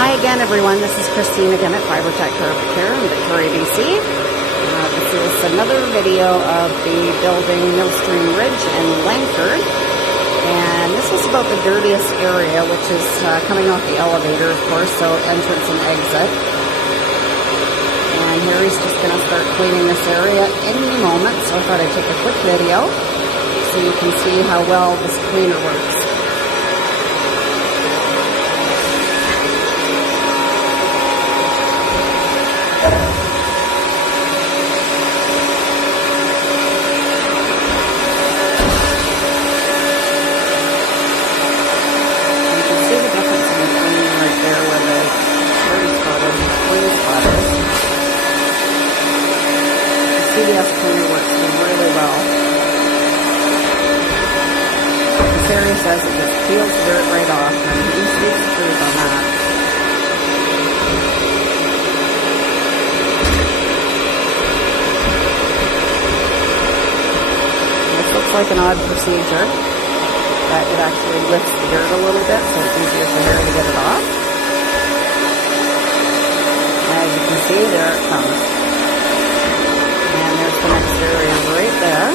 Hi again, everyone. This is Christine again at Fibre Tech Carpet Care in Victoria, BC. This is another video of the building Millstream Ridge in Langford. And this is about the dirtiest area, which is coming off the elevator, of course, so entrance and exit. And Harry's just going to start cleaning this area any moment, so I thought I'd take a quick video so you can see how well this cleaner works. CBS cleaner works really well. This area says it just peels dirt right off, and he speaks the truth on that. This looks like an odd procedure, but it actually lifts the dirt a little bit, so it's easier for Harry to get it off. As you can see, there it comes. The next area right there.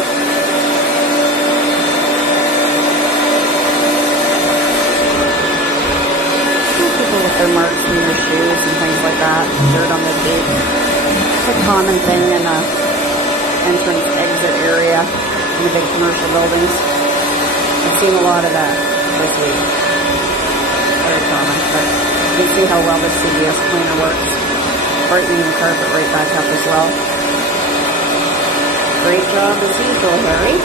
People with their marks in their shoes and things like that, dirt on their feet. It's a common thing in a entrance exit area in the big commercial buildings. I've seen a lot of that this week. Very common, but you can see how well this CBS cleaner works. Brightening the carpet right back up as well. Great job as usual, Harry.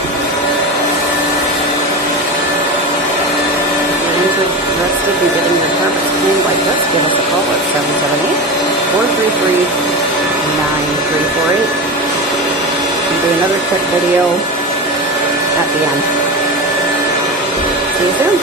If you're interested in getting your carpets cleaned like this, give us a call at 778-433-9348. We'll do another quick video at the end. See you soon.